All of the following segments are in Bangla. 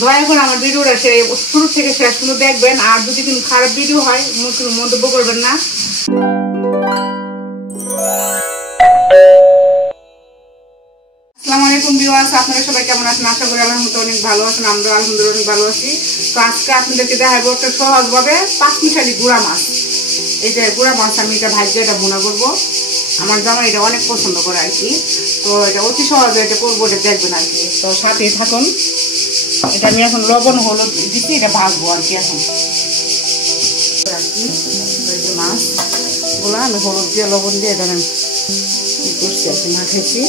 দয়া করে আমার ভিডিওটা শুরু থেকে শেষ পর্যন্ত দেখবেন, আর যদি কোনো খারাপ ভিডিও হয় মন্তব্য করবেন না। আসসালামু আলাইকুম ভিউয়ার্স, আপনারা সবাই কেমন আছেন? আশা করি আলহামদুলিল্লাহ অনেক ভালো আছেন। আমরা আলহামদুলিল্লাহ অনেক ভালো আছি। তো আজকে আপনাদেরকে দেখাবো একটা সহজভাবে পাঁচমিশালি গুঁড়া মাছ। এই যে গুঁড়া মাছ আমি এটা ভাজিয়ে এটা বোনা করবো। আমার জামাই এটা অনেক পছন্দ করে আর কি। তো এটা অতি সহজে এটা করবো, এটা দেখবেন আর কি। তো সাথেই থাকুন। এটা আমি এখন লবণ হলুদ দিচ্ছি, এটা ভাজবো আর কি। এখন মাছগুলো আমি হলুদ দিয়ে লবণ দিয়ে এটা আমি করছি আর কি, মাখাইছি।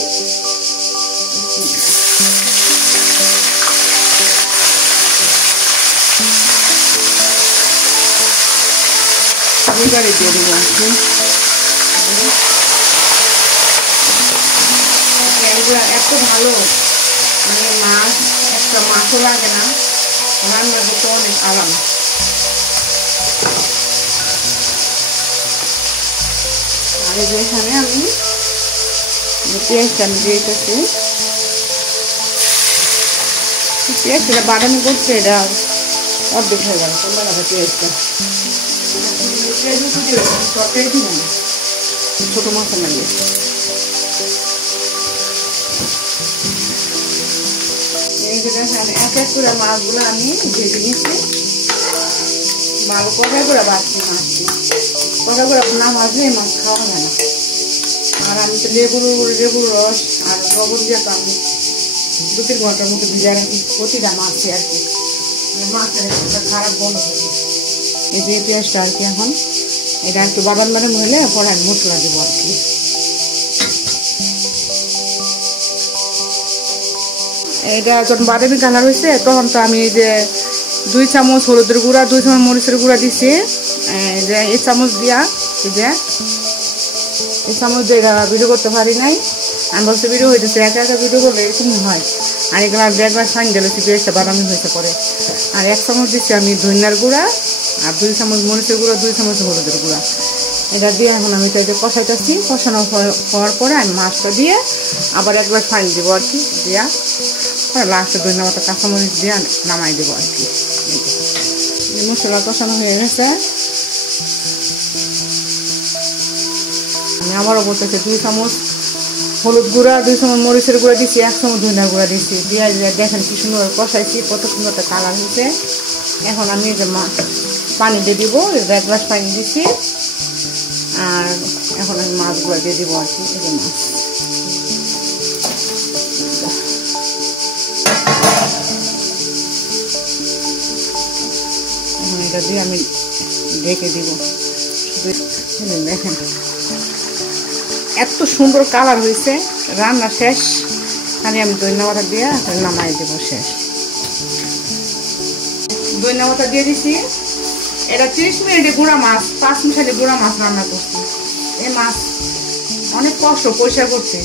এবারে দিয়ে দেবো আর কি। এত ভালো মানে মাছ, একটা মাছও লাগে না, রান্না করতে অনেক আরাম। আর এই যে এখানে আমি পেঁয়াজটা আমি দিয়ে দিতেছি। পেঁয়াজটা বাদামি করছে, এটা অর্ধেক হয়ে গেল কমে গেছে পেঁয়াজটা। ছোট মাছ লাগে এক এক করে মাছগুলো আমি ভেজে নিচ্ছি। ভালো কড়াই করে ভাজছি মাছটি, কড়াই করে না ভাজলে মাছ খাওয়া হয় না। আর আমি তো লেবুর রস আর লবণ দিয়ে তো আমি 2-3 ঘন্টার মতো ভিজে রাখি প্রতিটা মাছই আর কি। মাছের একটা খারাপ বন্ধ হয়েছে। এই যে পেঁয়াজটা আর কি, এখন এটা একটু বাদাম হলে পরে আমি মশলা দেবো আর কি। এটা যখন বাদামি কালার হয়েছে তখন তো আমি এই যে 2 চামচ হলুদের গুঁড়া, 2 চামচ মরিচের গুঁড়া দিচ্ছি। এই চামচ দিয়া এই চামচ দিয়ে ভিডিও করতে পারি নাই। আমি বলছি ভিডিও হইতেছে, একা একা ভিডিও করলে এরকম হয়। আর এগুলো একবার সাইন গেলে পেঁয়াজটা বাদামি হয়েছে পরে। আর 1 চামচ দিচ্ছি আমি ধনিয়ার গুঁড়া, আর 2 চামচ মরিচের গুঁড়া, 2 চামচ হলুদের গুঁড়া। এটা দিয়ে এখন আমি চাইতে কষাইতেছি। কষানো হওয়ার পরে আমি মাছটা দিয়ে আবার একবার ফাইন দেবো আর কি। দিয়া লাস্টে ধনিয়া পাতা কাঁচামরিচ দিয়ে নামাই দেবো আর কি। মশলা কষানো হয়ে গেছে। আমি আবারও বলতেছি 2 চামচ হলুদ গুঁড়া, 2 চামচ মরিচের গুঁড়া দিচ্ছি, 1 চামচ ধনিয়া গুঁড়া দিচ্ছি। দিয়ে দেখেন কি সুন্দর কষাইছি, কত সুন্দর একটা কালার হয়েছে। এখন আমি এই যে পানি দিয়ে দিব, 1 গ্লাস পানি দিচ্ছি। আর এখন আমি মাছগুলো দিয়ে দিব আর কি। এই যে মাছ এটা দিয়ে আমি ঢেকে দিব। দেখেন এত সুন্দর কালার হয়েছে। রান্না শেষ, খালি আমি ধনিয়া পাতা দিয়ে নামাই দেবো। শেষ ধনিয়া পাতা দিয়ে দিচ্ছি। এটা 30 মিনিটে গুঁড়া মাছ, 5 মিশালি গুঁড়া মাছ রান্না করছি। এই মাছ অনেক কষ্ট পরিষ্কার করতে।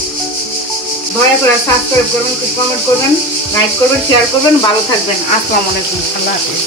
দয়া করে সাবস্ক্রাইব করবেন, কমেন্ট করবেন, লাইক করবেন, শেয়ার করবেন। ভালো থাকবেন। আসসালামু আলাইকুম, আল্লাহ হাফেজ।